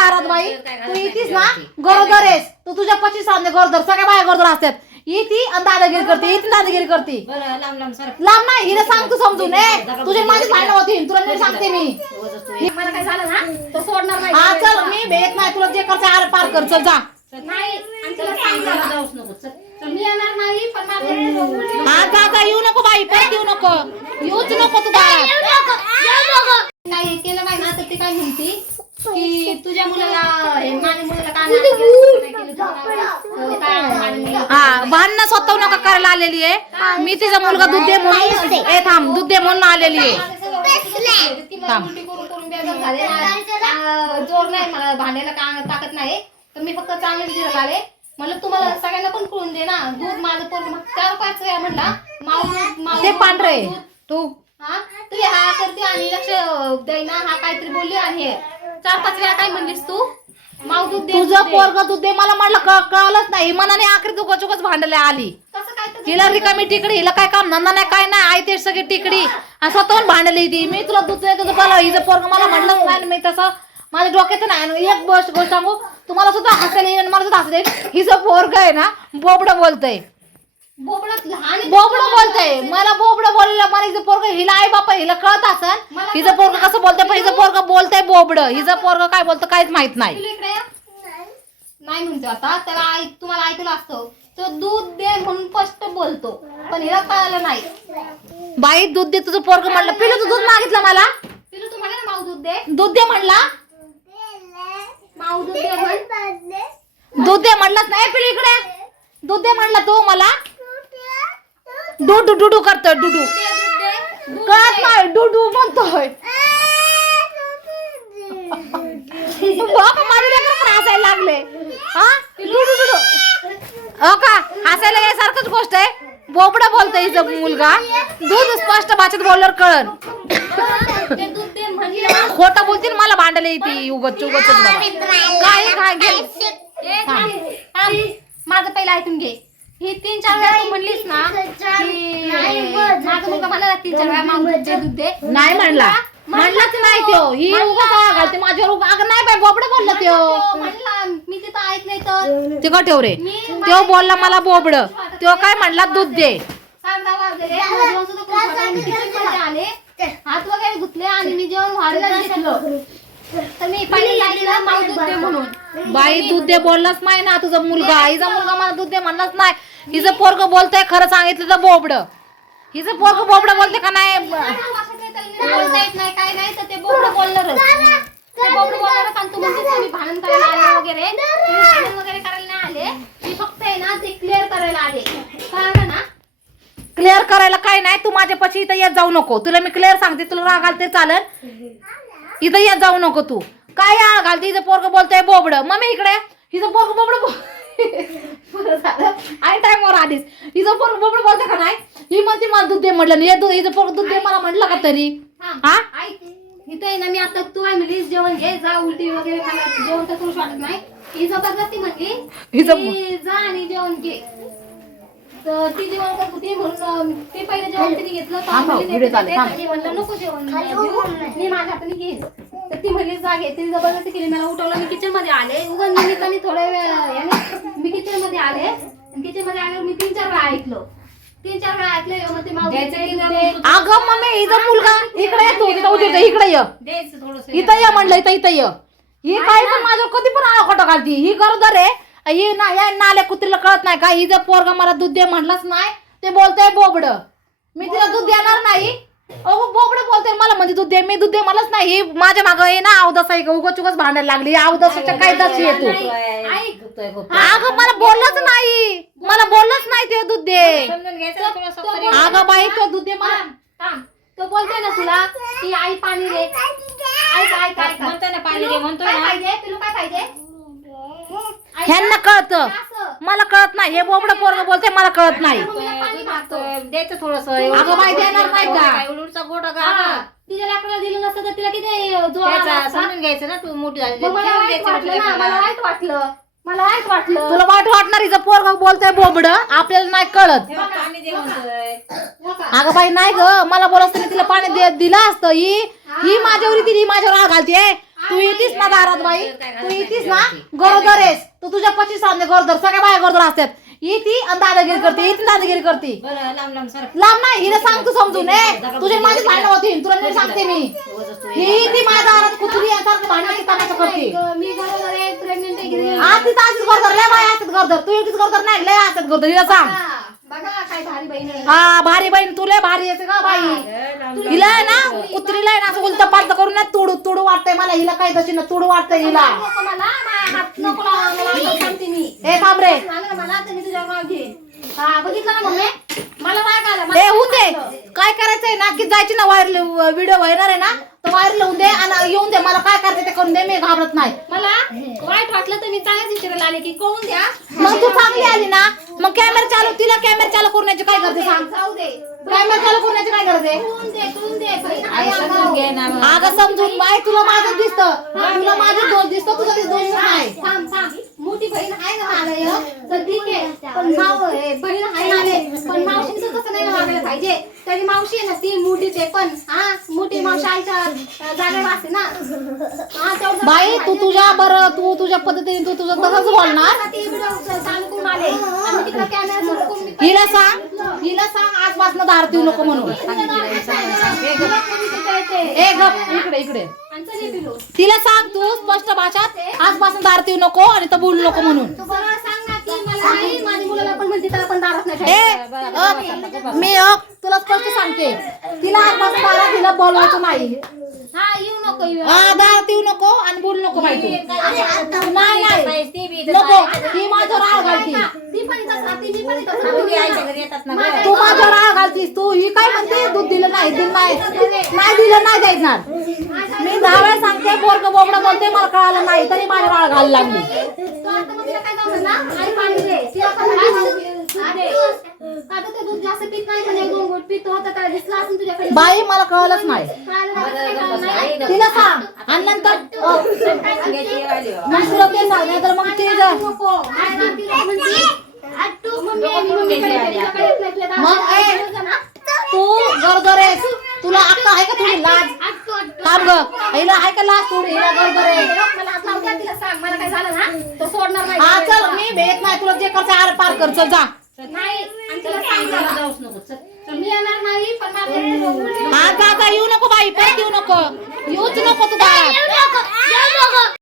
दारात बाई. तू येतीस ना? गरोदर आहेस. तू तुझ्या पची सांगते गरोदर. सगळ्या बाया गरोदर असतात. येती आणि दादागिरी करते. येते दादागिरी करते. लांब नाही. हिला सांग तू समजून. ए तुझे माझी भांडण होती तुला नीट सांगते मी. मला काय झालं ना? तर सोडणार नाही. हा चल मी भेट नाही. तुला जे करते आर पार कर. चल जा. नाही. नाही हा जा येऊ नको बाई. परत येऊ नको. येऊच नको तू काही केलं नाही ना तर ती काय म्हणती? की तुझ्या मुलाला हे माझ्या मुलाला काय नाही केलं, काय केलं, तुला काय, अं, काय मानली. हा भांडणं स्वतः नका करायला आलेली आहे. मी तिचा मुलगा दूध दे म्हणून ए थांब दूध दे म्हणून आलेली आहे. माझं सगळं व्यवस्थित ती मला उलटी करून करून बेजार झाले ना. अं, जोर नाही मला भांडायला का ताकद नाही. तर मी फक्त चांगले आले. म्हणलं तुम्हाला सगळ्यांना पण कळून दे ना. दूध माझं पोरग चार पाच वेळा म्हणला माऊ दूध, माऊ ते पांढरे. तू. हा? तू हा करते आणि लक्ष देईना हा काहीतरी बोलली आणि हे चार पाच वेळा काय म्हणलीस तू? माऊ दूध दे तुझं दूध दे. पोरग दूध दे मला म्हटलं क- कळलंच नाही. मनाने आखरी तू गचुकच भांडले आली. कसं काय तर हिला रिकामी टिकडी हिला काय काम धंदा नाही काय नाही आई ते सगळी टिकडी. आणि स्वतःहून भांडली ती. मी तुला दूध दे तुझं पहिलं हिचं पोरग मला म्हणलंच नाही मी तसं. माझ्या डोक्यात नाही. आणि एक गोष्ट गोष्ट सांगू तुम्हाला सुद्धा हसायला येईल आणि मला सुद्धा हसायला येईल हिचं पोरग आहे ना बोबडं बोलतंय. बोबडत लहान आहे. बोबडं बोलतंय. मला बोबडं बोललं मला हिचं पोरग हिला आई बापा हिला कळत असन. मला हिचं पोरग कसं बोलतंय पण हिचं पोरग बोलतंय बोबडं. हिचं पोरग काय बोलतं काहीच माहीत नाही. तुला इकडे ये. नाही म्हणतो आता. त्याला ऐक तुम्हाला ऐकलं असतं तो दूध दे म्हणून स्पष्ट बोलतो. पण हिला कळालं नाही. बाई दूध दे तुझं पोरग म्हणलं. पिलं तू दूध मागितलं मला? तिला तू म्हणे ना माऊ दूध दे. दूध दे म्हणला? माऊ दूध दे म्हण. दूध दे म्हणलाच नाही. पिली इकडे दूध दे म्हणला तू मला? डुडू डुडू करतोय डुडू. कळत नाही डुडू म्हणतोय. बाबा माझे लेकरं पण हसायला लागले. हा? डुडू डुडू. हो का? हसायला यासारखंच गोष्ट आहे. बोबडा बोलतोय हिचं मुलगा. दूध स्पष्ट भाषेत बोलल्यावर कळन. खोटं बोलतील मला भांडायला येते उगत उगत काय घे. माझं पहिलं ऐकून घे. ही तीन चार वेळा तू म्हणलीस ना की माझा मुलगा मला तीन चार वेळा दूध दे दूध दे. नाही म्हणला. म्हणलाच नाही त्यो ही घालते माझ्यावर उगा- अगं नाही बाई बोबडं बोलला त्यो तो. म्हणला मी तिथं ऐकलंय तर. ते का ठेव रे. त्यो बोलला मला बोबड. त्यो काय म्हणला? दूध दे. वाजले किचनमध्ये आले. हात वगैरे धुतले आणि मी जेवण व्हायला घेतलं. तर मी पाणी ऐकलं माऊ दूध दे म्हणून. बाई दूध दे बोललाच नाही ना. तुझा मुलगा हिचा मुलगा मला दूध दे म्हणलाच नाही. हिचं पोरग बोलतंय खरं सांगितलं तर बोबड. हिचं पोरग बोबड बोलते का नाही? बोलता येत नाही काय नाही तर ते बोबडं बोलणारच. ते बोबडं बोलणारच आणि तू म्हणतेस तुम्ही भांडण करायला आले वगैरे. तुम्ही भांडण वगैरे करायला नाही आले. मी फक्त आहे ना ते क्लिअर करायला आले. कळलं ना? क्लिअर करायला काय नाही तू माझ्या पशी इथं येत जाऊ नको. तुला मी क्लिअर सांगते तुला राग आलते चालेल. इथं येत जाऊ नको तू. काय राग घालते हिचं पोरग बोलतंय बोबड. मम्मी इकडे. हिचं पोरग बोबड बोल आई टाइमवर आलीस हिचं पोरग बोबड बोलते का नाही? ही म्हणते मला दूध दे म्हटलं नाही दूध हिचं पोरग दूध दे मला म्हटलं का तरी? हा? इथं आहे ना मी आता तू आहे म्हणलीस जेवण घे जा उलटी वगैरे जेवण तर करू वाटत नाही. ही जबरदस्ती म्हणली हिचं- की जा आणि जेवण घे. तर ती जेवण करत होती म्हणून अं, ते पहिले जेवण तिने घेतलं तर व्हिडिओ चालू. थांब. मी म्हणलं नको जेवण. मी माझ्या हाताने घेईन तर ती म्हणली जा घे. तिने जबरदस्ती केली मला उठवलं मी किचनमध्ये आले. उगा निमित्ताने थोड्या वेळ याने मी किचनमध्ये आले किचनमध्ये आल्यावर मी तीन चार वेळा ऐकलं. तीन चार वेळा ऐकलं मग ते. अगं मम्मी हिचा मुलगा इकडे ये तू तिथं उतर इकडे ये. द्यायचं थोडंसं. इथं ये म्हणलं इथं इथं ये. ही काय पण माझ्यावर कधी पण आळा खोटं घालती. ही गरोदर आहे. ही ना या नाल्या कुत्रीला कळत नाही का? हिचं पोरगा मला दूध दे म्हणलंच नाही ते बोलतंय बोबड. मी तिला दूध देणार नाही. अहो बोबड बोलते मला म्हणजे दूध दे मी दूध दे मलाच नाही. ही माझ्या मागं आहे ना अवदस आहे का उगच उगच भांडायला लागली. अवदसाच्या काय दशी येतो. अगं मला बोललंच नाही. मला बोललंच नाही ते दूध दे. समजून घ्यायचं. अगं बाई तो दूध दे मला. थांब, थांब. तो बोलतोय ना तुला की आई पाणी दे. ऐक ऐक ऐक. म्हणतोय ना पाणी दे, म्हणतोय काय ना. पाहिजे? पिलू काय पाहिजे? ऐक, ह्यांना कळतं. मला कळत नाही. हे बोबड पोरग बोलते मला कळत नाही. मागतो. द्यायचं थोडस अगं बाई, देणार नाही का? उलटचा गोटा का? तिच्या लाकडाला दिलं नसतं तर तिला किती जोर आला त्याचा असता. समजून घ्यायचं ना तू मोठी झाली मग मला वाईट वाटलं ना मला? वाईट वाटलं. मला वाईट वाटलं. तुला वाईट वाटणार हिचं पोरग बोलतंय बोबड आपल्याला नाही कळत. हो का? अगं बाई नाही ग. मला बोलत तिला पाणी दे- दिलं असतं. ही ही माझ्यावर येते, ही माझ्यावर राग घालते तू येतीस ना दारात बाई. तू येतीस ना गरोदर आहेस. तू तुझ्या पची सांगते गरोदर सगळ्या बाया गरोदर असतात. येती आणि दादागिरी करते येते दादागिरी करते. बरं लांब लांब नाही हिला सांग तू समजून. ए तुझे माझी भांडणं होती तुला सांगते मी. ही ती माझ्या दारात कुत्री भांडणाची तमाशा करते. मी प्रेग्नेंट आहे? आज तिथं लय बाय असतात गरोदर. तू एकटीच गरोदर नाही लय असतात गरोदर. हिला सांग. हा, काय भारी बहीण तुला भारी येते का बाई? हिला आहे ना कुत्रीला आहे ना असं उलट पालत करून ना तुडू तुडू वाटतंय मला हिला काही तशी ना तुडू वाटतंय हिला. थांब रे. हा होऊन दे. काय करायचंय ना की जायची ना व्हायरल व्हिडिओ व्हायरल आहे ना तर व्हायरल होऊन दे आणि येऊन दे. मला काय करायचं ते करून दे मी घाबरत नाही. मला वाईट वाटलं तर मी चांगल्याच विचारायला आले की कळून द्या. मग तू चांगली आली ना मग कॅमेरा चालू तिला कॅमेरा चालू करण्याची काय करते सांग. जाऊ दे. कॅमेरा चालू करण्याची काय दे दे. आहे आई समजून. अगं बाय तुला माझं दिसतं. तुला माझं दोष दिसतं तुझं ते दोष नाही थांब थांब. मोठी बहीण आहे ना माझं एक, तर ठीक आहे. पण माव हे बहीण आहे ना रे. पण मावशीचं कसं नाही ना वागायला पाहिजे. तरी मावशी आहे ना ती मोठीच आहे पण. हा मोठी मावशी आईच्या अं, जागेवर असते ना. हा, तेवढं बाई तू. तुझ्या बरं तू तुझ्या पद्धतीने तू तुझं तसंच बोलणार. ती व्हिडिओ चालू करून आले आणि तिकडे कॅमेरा सुरू करून मी हिला सांग. हिला सांग आजपासून दार देऊ नको म्हणून. ए गप इकडे इकडे. तिला सांग तू स्पष्ट भाषात आजपासून दार देऊ नको आणि तर बोलू नको म्हणून. मी तुला स्पष्ट सांगते. तिला आजपासून दारात तिला बोलवायचं नाही. हा हा दार देऊ नको आणि बोलू नको बाई तू. नाही नको आहे. ही माझं राग घालती ती पण. आईच्या घरी येतात ना गं. तू माझं राग घालतीस तू ही काय म्हणते दूध दिलं नाही दिलं नाही नाही दिलं नाही द्यायणार मी दहा वेळा सांगते पोरग बोबडं बोलते मला कळालं नाही तरी माझ्या राग घालायला लागली तू आता मग तिला काय जाऊ म्हणला? आई पाणी दे. तिला पण काय जाऊ दे. दे. आता ते दूध जास्त पित नाही म्हणे, दोन घोट पित होतं, त्याला दिसलं असेल तुझ्याकडे. बाई मला कळलंच नाही कळालं नाही, कसं काय कळलं नाही? तिला सांग आणि नंतर अ, हो. मग तुला ते सांग नाही तर मग ते जा. नको. आई ना तिला म्हणते, तू गरगर आहेस तुला अक्का आहे का थोडी लाज. थांब हिला आहे का लाज थोडी? हिला गरगर. आहे. हा चल मी भेट नाही. तुला जे करते आर पार कर. चल जा. हा जा येऊ नको बाई. परत येऊ नको. येऊच नको तू दारात